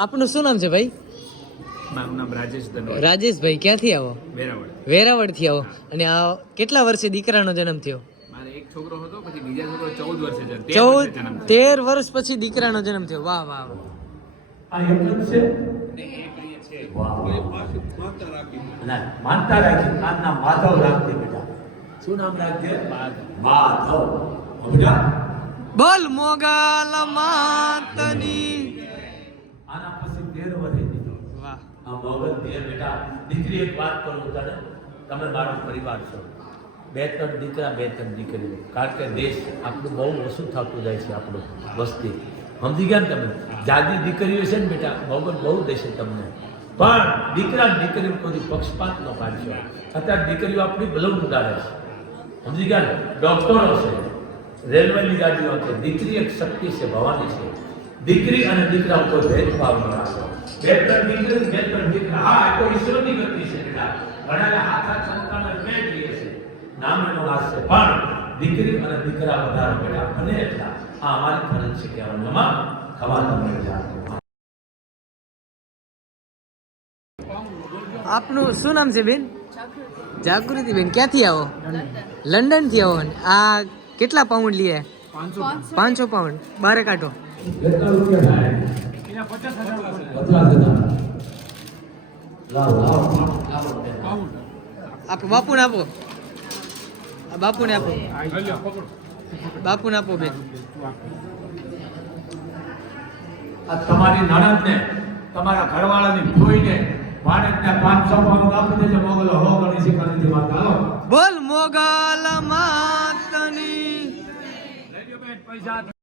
આપનું શું નામ છે ભાઈ? મારું નામ રાજેશ ધનોર રાજેશભાઈ ક્યાંથી આવો? વેરાવળ. વેરાવળથી આવો. અને આ કેટલા વર્ષે દીકરાનો જન્મ થયો? છોકરો હતો પછી બીજા છોકરો ચૌદ વર્ષે તેર ચૌદ વર્ષે જન્મ થયો. તેર વર્ષ પછી દીકરાનો જન્મ થયો. વાહ વાહ વાહ. આ જ છે? ને એક અહીંયા છે. વાહ ના માનતા રાખી. આના માધવ રાખજે બેટા. શું નામ રાખજે? માધવ. બોલ મોગલ માતની. તેર વર્ષે દીધો વાહ આ મગજ દે બેટા દીકરી એક વાત કરું તને તમે મારો પરિવાર છો બે ત્રણ દીકરા બે ત્રણ દીકરીઓ કારણ કે દેશ આપણું બહુ ઓછું થતું જાય છે આપણું વસ્તી સમજી ગયા ને તમે જાજી દીકરીઓ છે ને બેટા મગજ બહુ દેશે તમને પણ દીકરા ને દીકરીઓ કોઈ પક્ષપાત ન કાઢશો અત્યારે દીકરીઓ આપણી બલૂન ઉડાડે છે સમજી ગયા ને ડોક્ટરો છે રેલવેની ગાડીઓ છે દીકરી એક શક્તિ છે ભવાની છે દીકરી અને દીકરા ઉપર ભેદભાવ ન રાખો. બે ત્રણ દીકરી બે ત્રણ દીકરા. હા એ તો ઈશ્વરની ગતિ છે કેટલા ઘણા હાથ સંતાન મેં કહીએ છે નામ એનો નાશ છે પણ દીકરી અને દીકરા વધારે બેટા અને એટલા. આ અમારી ફરજ છે કે એમાં ખવા તમને જાણો આપનું શું નામ છે બેન? જાગૃતિ બેન ક્યાંથી આવો? લંડન. થી આવો. ને આ કેટલા પાઉન્ડ લીએ પાંચસો પાઉન્ડ. બારે કાઢો કેટલા રૂપિયા થાય પચાસ હજાર લાવ લાવ લાવ આપો બાપુને આપો. આ બાપુને આપો. બાપુને આપો બેન આ તમારી નણંદને તમારા ઘરવાળાની ભોઈને ભાણેજને પાંચસો પાઉન્ડ આપી દેજો મોગલો. હો ગણી શીખવાની વાત હાલો. બોલ મોગલ. માતની પૈસા